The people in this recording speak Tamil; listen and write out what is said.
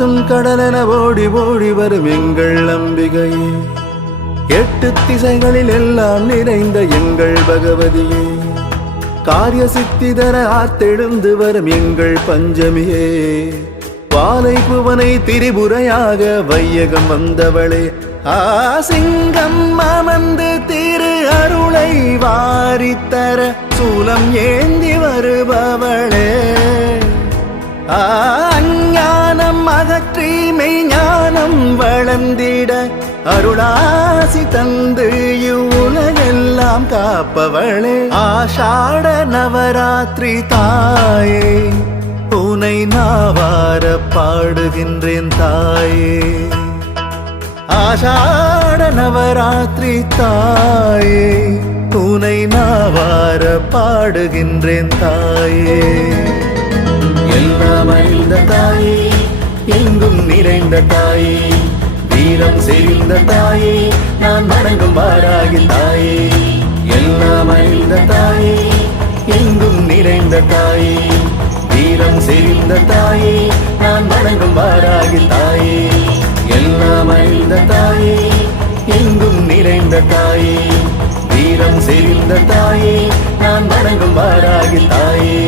ஆத்தும் கடலென ஓடி ஓடி வரும் எங்கள் அம்பிகையே, 8 திசைகளில் எல்லாம் நிறைந்த எங்கள் பகவதியே, காரிய சித்தி தர ஆத்தெழுந்து வரும் எங்கள் பஞ்சமியே, பாலை புவனை திரிபுரையாக வையகம் வந்தவளே, சிங்கம் அமர்ந்து திரு அருளை வாரித்தர சூலம் ஏந்தி வருபவளே, அஞ்ஞானம் அகற்றி மெய்ஞானம் வளர்ந்திட அருளாசி தந்து உலகெல்லாம் காப்பவளே, ஆஷாட நவராத்திரி தாயே, உனை நாவார பாடுகின்றேன் தாயே, ஆஷாட நவராத்திரி தாயே, உனை நாவார பாடுகின்றேன் தாயே, எல்லாம் அறிந்த தாயே, எங்கும் நிறைந்த தாயே, வீரம் செறிந்த தாயே, நான் வணங்கும் வாராகி தாயே, எல்லாம் அறிந்த தாயே, எங்கும் நிறைந்த தாயே, வீரம் செறிந்த தாயே, நான் வணங்கும் வாராகி தாயே, எல்லாம் அறிந்த தாயே, எங்கும் நிறைந்த தாயே, வீரம் செறிந்த தாயே, நான் வணங்கும் வாராகி தாயே.